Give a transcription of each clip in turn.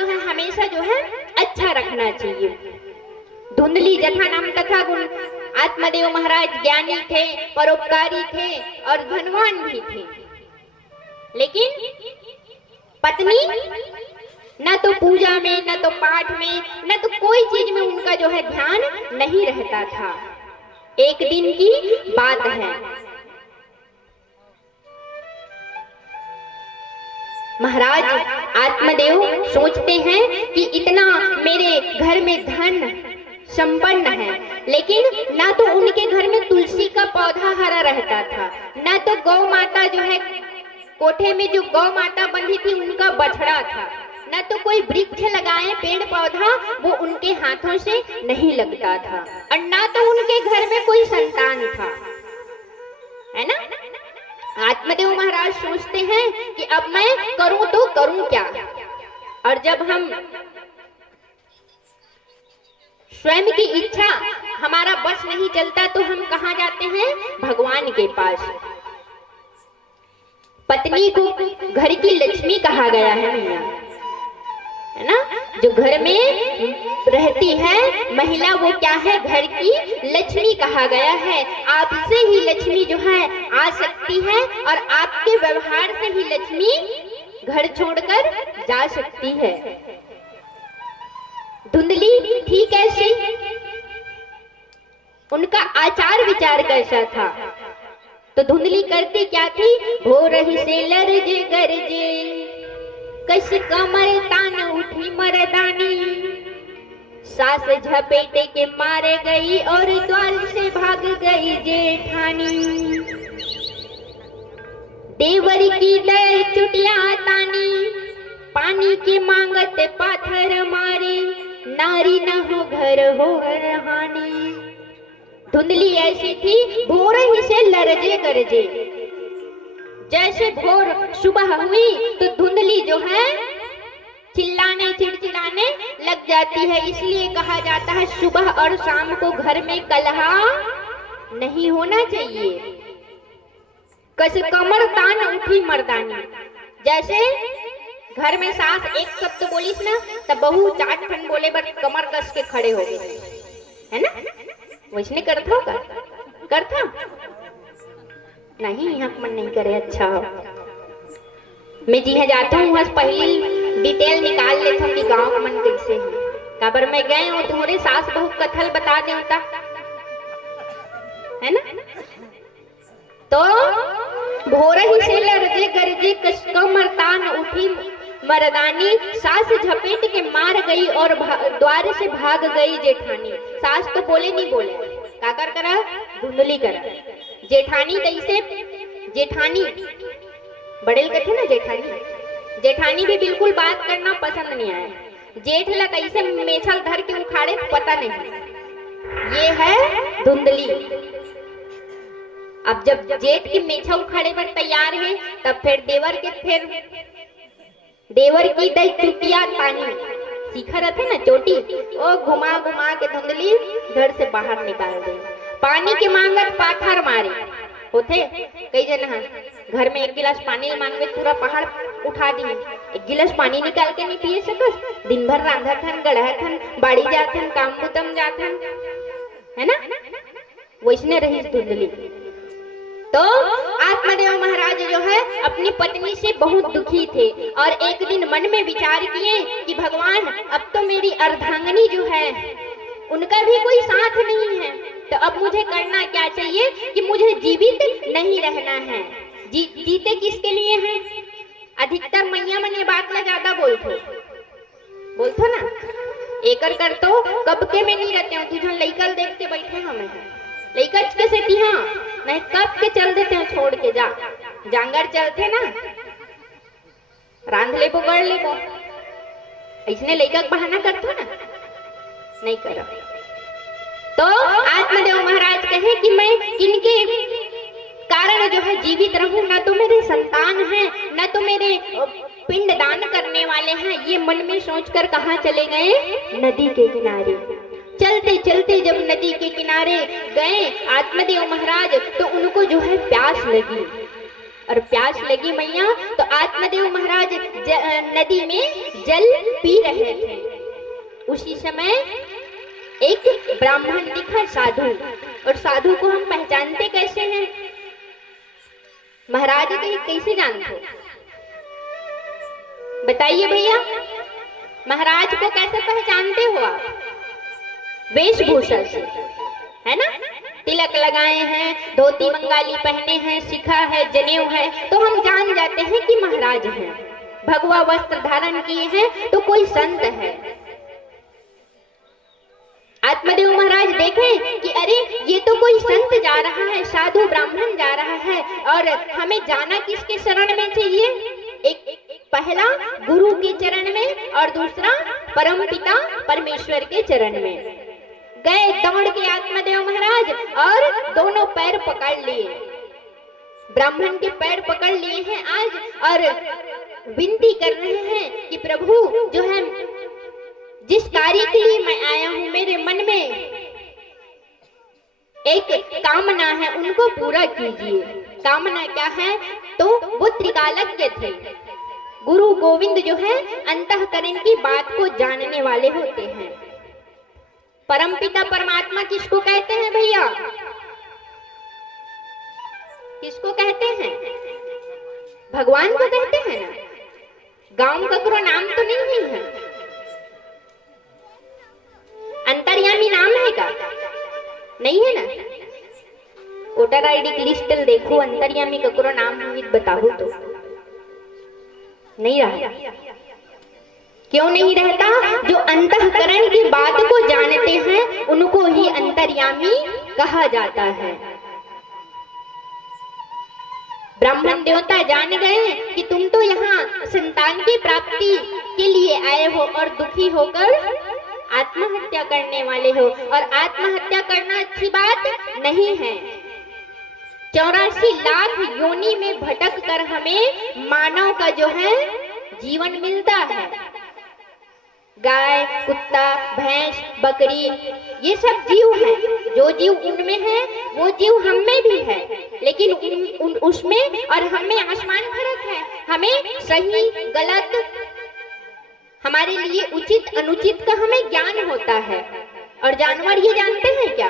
जो है हमेशा जो है अच्छा रखना चाहिए। धुंधली जथा नाम तथा गुण। आत्मदेव महाराज ज्ञानी थे, परोपकारी थे और धनवान भी थे, लेकिन पत्नी न तो पूजा में, न तो पाठ में, न तो कोई चीज में उनका जो है ध्यान नहीं रहता था। एक दिन की बात है, महाराज आत्मदेव सोचते हैं कि इतना मेरे घर में धन संपन्न है, लेकिन ना तो उनके घर में तुलसी का पौधा हरा रहता था, ना तो गौ माता जो है कोठे में जो गौ माता बंधी थी उनका बछड़ा था, न तो कोई वृक्ष लगाए पेड़ पौधा वो उनके हाथों से नहीं लगता था, और ना तो उनके घर में कोई संतान था, है ना। आत्मदेव महाराज सोचते हैं कि अब मैं करूं तो करूं क्या। और जब हम स्वयं की इच्छा हमारा बस नहीं चलता तो हम कहाँ जाते हैं? भगवान के पास। पत्नी को घर की लक्ष्मी कहा गया है मैया, है ना। जो घर में रहती है महिला वो क्या है? घर की लक्ष्मी कहा गया है। आपसे ही लक्ष्मी जो है आ सकती है और आपके व्यवहार से ही लक्ष्मी घर छोड़कर जा सकती है। धुंधली थी कैसी? उनका आचार विचार कैसा था? तो धुंधली करती क्या थी? भोर ही से लरजे गरजे कस कमर तान उठी मर्दानी, सास झपेटे के मारे गई और द्वार से भाग गई जेठानी। देवर की दर चुटिया तानी, पानी की मांगत पाथर मारे, नारी न हो घर हो हानि। धुंधली ऐसी थी, भोर ही से लरजे गरजे। जैसे भोर सुबह हुई तो धुंधली जो है चिल्लाने चिड़चिड़ाने लग जाती है। इसलिए कहा जाता है सुबह और शाम को घर में कलहा नहीं होना चाहिए। कस कमर तान उठी मर्दानी। जैसे घर में सास एक शब्द बोलीस ना तब बहू 4 ठन बोले बट कमर कस के खड़े हो गए, है ना। वैसने करता होगा? करता नहीं, यहाँ मन नहीं करे। अच्छा मैं जी जाता हूँ वहां पहली डिटेल निकाल लेता हूँ कि गाँव का मन कैसे है। काबर मैं गए हो तुम्हारे सास बहू कथल बता देता, है ना। तो भोर ही से लरजे गरजे कसको मरतान उठी मर्दानी, सास झपेट के मार गई और द्वार से भाग गई जेठानी। सास तो बोले नहीं बोले, का कर करा? धुंधली करा। जेठानी तैसे जेठानी बड़ेल कथे ना जेठानी, जेठानी भी बिल्कुल बात करना पसंद नहीं आया। जेठ ला तैसे मेछल धर के उखाड़े पता नहीं। ये है धुंधली। अब जब जेठ की मेछा उखाड़े पर तैयार है तब फिर देवर की दई चुटिया तानी, सीखा रहते ना चोटी, वो घुमा घुमा के धुंधली घर से बाहर निकाल दे। पानी के मांगत पाथर मारे होते कई जन है घर में 1 गिलास पानी मांगे पूरा पहाड़ उठा दी। 1 गिलास पानी निकाल के नहीं पिए सकत। दिन भर रांधा थन गढ़ा थन बाड़ी जाथन काम बुतम जाथन, है ना। वैसने रही धुंधली। तो आत्मदेव महाराज जो है अपनी पत्नी से बहुत दुखी थे और एक दिन मन में विचार किए कि भगवान अब तो मेरी अर्धांगिनी जो है उनका भी कोई साथ नहीं है, तो अब मुझे करना क्या चाहिए कि मुझे जीवित नहीं रहना है। जीते किसके लिए हैं? अधिकतर मैया मन ये बात ला ज्यादा बोलतो ना। एकर कर तो कब के में नहीं रहते हो, तुझे लइकल देख के बैठे हमें लइकच के से तिहा नहीं कब के चल देते हैं छोड़ के। जांगर चलते ना रांध ले गड़ ले ऐसने लइका बहाना करतो ना, नहीं करो। तो आत्मदेव महाराज कहे कि मैं किनके कारण जो है जीवित रहूं, ना तो मेरे संतान हैं ना तो मेरे पिंड दान करने वाले हैं। ये मन में सोचकर कहाँ चले गए? नदी के किनारे। चलते चलते जब नदी के किनारे गए आत्मदेव महाराज तो उनको जो है प्यास लगी और प्यास लगी मैया तो आत्मदेव महाराज नदी में जल पी रहे थे। उसी समय एक ब्राह्मण दिखा, साधु। और साधु को हम पहचानते कैसे हैं? महाराज को कैसे जानते? बताइए भैया, महाराज को कैसे पहचानते हो आप? वेशभूषा से, है ना? तिलक लगाए हैं, धोती बंगाली पहने हैं, शिखा है, जनेऊ है, तो हम जान जाते हैं कि महाराज हैं। भगवा वस्त्र धारण किए हैं तो कोई संत है। आत्मदेव महाराज देखे कि अरे ये तो कोई संत जा रहा है, साधु ब्राह्मण जा रहा है, और हमें जाना किसके शरण में चाहिए? एक पहला गुरु के चरण में और दूसरा परमपिता परमेश्वर के चरण में। गए दौड़ के आत्मदेव महाराज और दोनों पैर पकड़ लिए, ब्राह्मण के पैर पकड़ लिए हैं आज, और विनती कर रहे हैं कि प्रभु जो है, जिस कार्य के लिए मैं आया हूं, मेरे मन में एक कामना है, उनको पूरा कीजिए। कामना क्या है? तो वो त्रिकालज्ञ थे। गुरु गोविंद जो है अंतःकरण की बात को जानने वाले होते हैं। परमपिता परमात्मा किसको कहते हैं भैया? किसको कहते हैं? भगवान को कहते हैं ना। गांव का कोई नाम तो नहीं है। अंतर्यामी नाम है का? नहीं है ना। वोटर आईडी की लिस्ट देखो, अंतर्यामी का कोई नाम बताओ तो नहीं रहा। क्यों नहीं रहता? जो अंतःकरण की बात को जानते हैं उनको ही अंतर्यामी कहा जाता है। ब्राह्मण देवता जान गए कि तुम तो यहाँ संतान की प्राप्ति के लिए आए हो और दुखी होकर आत्महत्या करने वाले हो, और आत्महत्या करना अच्छी बात नहीं है। 84 लाख योनि में भटक कर हमें मानव का जो है जीवन मिलता है। गाय, कुत्ता, भैंस, बकरी, ये सब जीव हैं। जो जीव उनमें है वो जीव हम में भी है, लेकिन उसमें और हम में आसमान फर्क है। हमें सही गलत, हमारे लिए उचित अनुचित का हमें ज्ञान होता है। और जानवर ये जानते हैं क्या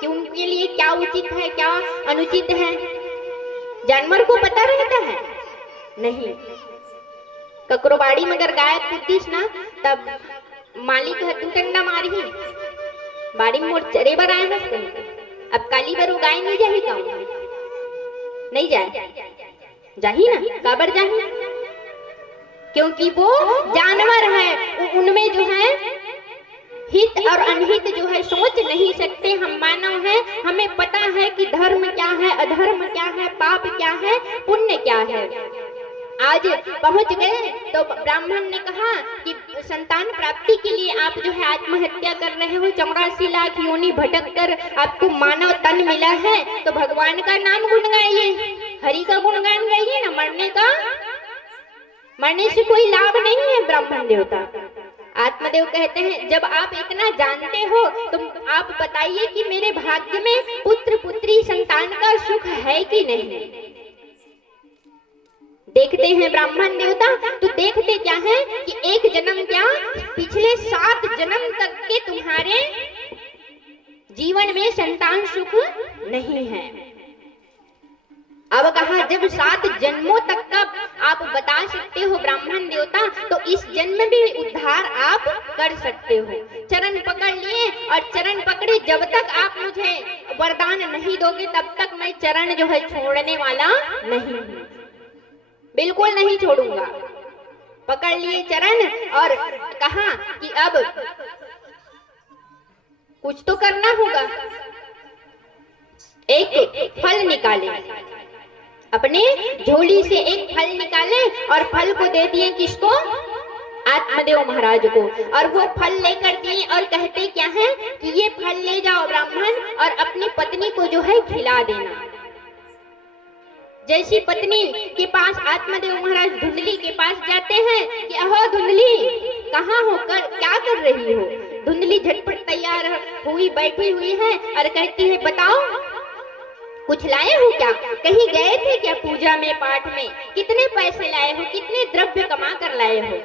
कि उनके लिए क्या उचित है, क्या अनुचित है? जानवर को पता रहता है? नहीं। ककरो बाड़ी में अगर गाय कूदीस ना, तब मालिक हथू डंडा मारी, बाड़ी में मोर चरे बर आए हैं। अब काली बर वो गाय नहीं जाही, कहूँ नहीं जाए, जाही ना, काबर जाही? क्योंकि वो जानवर है, उनमें जो है हित और अनहित जो है सोच नहीं सकते। हम मानव हैं, हमें पता है कि धर्म क्या है, अधर्म क्या है, पाप क्या है, पुण्य क्या है। आज पहुंच गए तो ब्राह्मण ने कहा कि संतान प्राप्ति के लिए आप जो है आत्महत्या कर रहे हो, 84 लाख योनि भटक कर आपको मानव तन मिला है, तो भगवान का नाम गुनगाइए, हरि का गुणगान गाइए ना। मरने से कोई लाभ नहीं है। ब्राह्मण देवता आत्मदेव कहते हैं, जब आप इतना जानते हो तो आप बताइए कि मेरे भाग्य में पुत्र पुत्री संतान का सुख है कि नहीं। देखते हैं ब्राह्मण देवता, तो देखते क्या है कि एक जन्म क्या, पिछले 7 जन्म तक के तुम्हारे जीवन में संतान सुख नहीं है। अब कहा जब 7 जन्मों तक का आप बता सकते हो ब्राह्मण देवता, तो इस जन्म में भी उद्धार आप कर सकते हो। चरण पकड़ लिए और चरण पकड़े, जब तक आप मुझे वरदान नहीं दोगे तब तक मैं चरण जो है छोड़ने वाला नहीं, बिल्कुल नहीं छोड़ूंगा। पकड़ लिए चरण और कहा कि अब कुछ तो करना होगा। एक फल निकाले, अपने झोली से एक फल निकाले और फल को दे दिए किसको? आत्मदेव महाराज को। और वो फल लेकर दिए और कहते क्या है कि ये फल ले जाओ ब्राह्मण और अपनी पत्नी को जो है खिला देना। जैसी पत्नी के पास आत्मदेव महाराज धुंधली के पास जाते हैं कि अहो धुंधली कहाँ हो, क्या कर रही हो? धुंधली झटपट तैयार हुई बैठी हुई है और कहती है बताओ कुछ लाए हो क्या? कहीं गए थे क्या पूजा में, पाठ में? कितने पैसे लाए हो? कितने द्रव्य कमा कर लाए हो?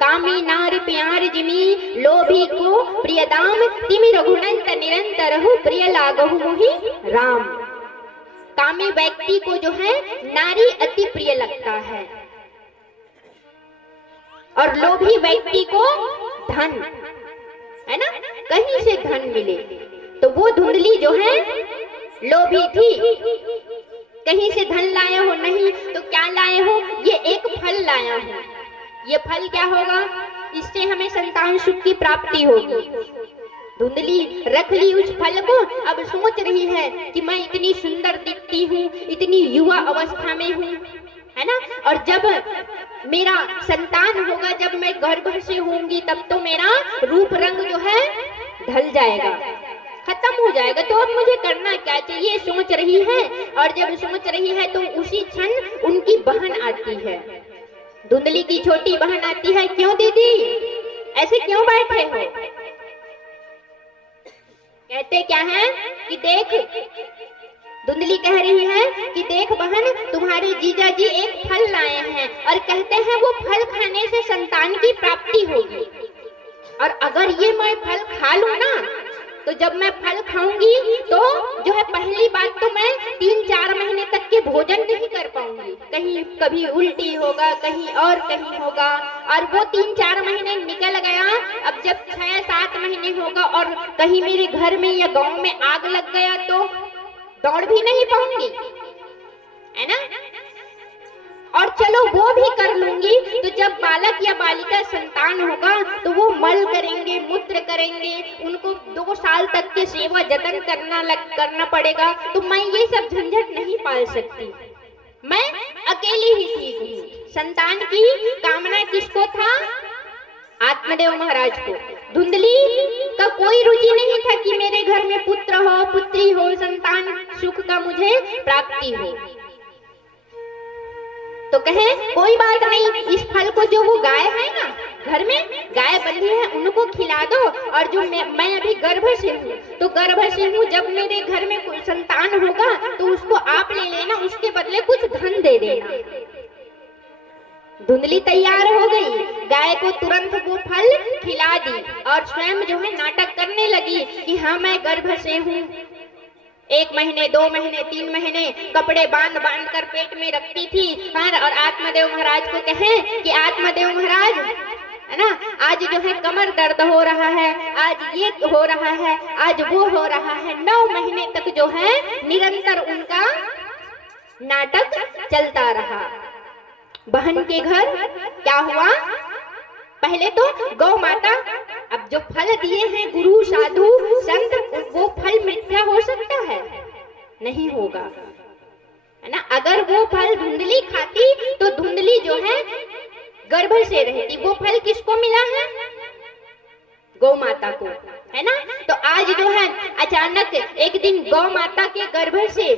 कामी नार प्यार जिमी लोभी को प्रियदाम तिमि रघुनंत निरंतर हो प्रिय लागहु मोहि राम। कामी व्यक्ति को जो है नारी अति प्रिय लगता है और लोभी व्यक्ति को धन, है ना, कहीं से धन मिले। तो वो धुंधली जो है लोभी थी। कहीं से धन लाए हो? नहीं। तो क्या लाए हो? ये एक फल लाया हूं। ये फल क्या होगा? इससे हमें संतान सुख की प्राप्ति होगी। धुंधली रख ली उस फल को, अब सोच रही है कि मैं इतनी सुंदर दिखती हूँ, इतनी युवा अवस्था में हूँ, है ना, और जब मेरा संतान होगा, जब मैं गर्भ से होंगी, तब तो मेरा रूप रंग जो है ढल जाएगा, खत्म हो जाएगा। तो अब मुझे करना क्या चाहिए, सोच रही है। और जब सोच रही है तो उसी क्षण उनकी बहन आती है, धुंधली की छोटी बहन आती है। क्यों दीदी, ऐसे क्यों बैठे हो? कहते क्या है कि देख, धुंधली कह रही है कि देख बहन, तुम्हारे जीजा जी एक फल लाए हैं और कहते हैं वो फल खाने से संतान की प्राप्ति होगी। और अगर ये मैं फल खा लूं ना, तो जब मैं फल खाऊंगी तो जो है पहली बात तो मैं 3-4 महीने तक के भोजन नहीं कर पाऊंगी। कहीं कभी उल्टी होगा, कहीं और कहीं होगा, और वो 3-4 महीने निकल गया। अब जब 6-7 महीने होगा और कहीं मेरे घर में या गांव में आग लग गया तो दौड़ भी नहीं पाऊंगी, है ना। और चलो वो भी कर लूंगी, तो जब बालक या बालिका संतान होगा तो वो मल करेंगे, मूत्र करेंगे, उनको 2 साल तक के सेवा जतन करना पड़ेगा। तो मैं ये सब झंझट नहीं पाल सकती, मैं अकेली ही ठीक हूँ। संतान की कामना किसको था? आत्मदेव महाराज को। धुंधली का कोई रुचि नहीं था कि मेरे घर में पुत्र हो, पुत्री हो, संतान सुख का मुझे प्राप्ति हो। तो कहे कोई बात नहीं, इस फल को जो वो गाय है ना, घर में गाय बंधी है, उनको खिला दो। और जो मैं अभी गर्भ से हूँ, तो गर्भ से हूँ, जब मेरे घर में कोई संतान होगा तो उसको आप ले लेना, उसके बदले कुछ धन दे देना। धुंधली तैयार हो गई, गाय को तुरंत वो फल खिला दी और स्वयं जो है नाटक करने लगी कि हाँ मैं गर्भ से हूँ। 1 महीने, 2 महीने, 3 महीने कपड़े बांध कर पेट में रखती थी। और आत्मदेव महाराज को कहे कि आत्मदेव महाराज, है ना, आज जो है कमर दर्द हो रहा है, आज ये हो रहा है, आज वो हो रहा है। 9 महीने तक जो है निरंतर उनका नाटक चलता रहा। बहन के घर क्या हुआ? पहले तो गौ माता, अब जो फल दिए हैं गुरु साधु संत, वो फल मिथ्या हो सकता है? नहीं होगा, है ना। अगर वो फल धुंधली खाती तो धुंधली जो है गर्भ से रहती। वो फल किसको मिला है? गौ माता को, है ना। तो आज जो है अचानक एक दिन गौ माता के गर्भ से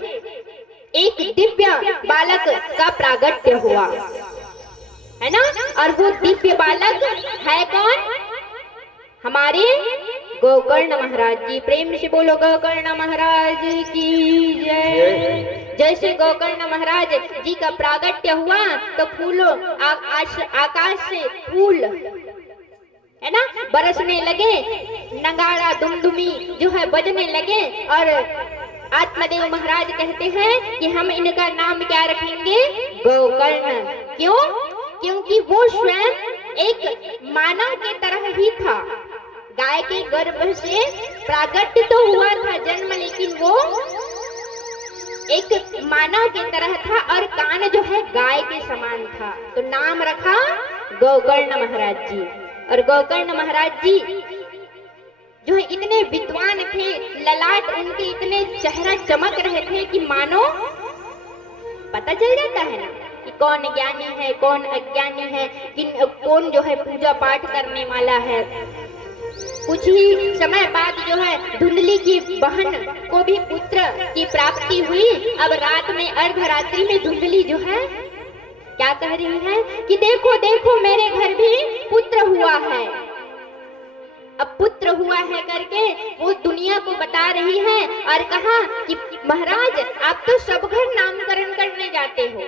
एक दिव्य बालक का प्रागट्य हुआ, है ना। और वो दिव्य बालक है कौन? हमारे गोकर्ण महाराज जी। प्रेम से बोलो गोकर्ण महाराज की जय। जैसे गोकर्ण महाराज जी का प्रागट्य हुआ तो फूलों आकाश से फूल, है ना, बरसने लगे, नगाड़ा दुमदुमी जो है बजने लगे। और आत्मदेव महाराज कहते हैं कि हम इनका नाम क्या रखेंगे? गोकर्ण। क्यों? क्योंकि वो स्वयं एक मानव के तरह ही था। गाय के गर्भ से प्रागट्य तो हुआ था जन्म, लेकिन वो एक मानव की तरह था और कान जो है गाय के समान था। तो नाम रखा गोकर्ण महाराज जी। और गोकर्ण महाराज जी जो है इतने विद्वान थे, ललाट उनके इतने चेहरा चमक रहे थे कि मानो पता चल जाता है ना कि कौन ज्ञानी है, कौन अज्ञानी है, कौन जो है पूजा पाठ करने वाला है। कुछ ही समय बाद जो है धुंधली की बहन को भी पुत्र की प्राप्ति हुई। अब रात में अर्धरात्रि में धुंधली जो है क्या कह रही है कि देखो देखो मेरे घर भी पुत्र हुआ है। अब पुत्र हुआ है करके वो दुनिया को बता रही है और कहा कि महाराज आप तो सब घर नामकरण करने जाते हो,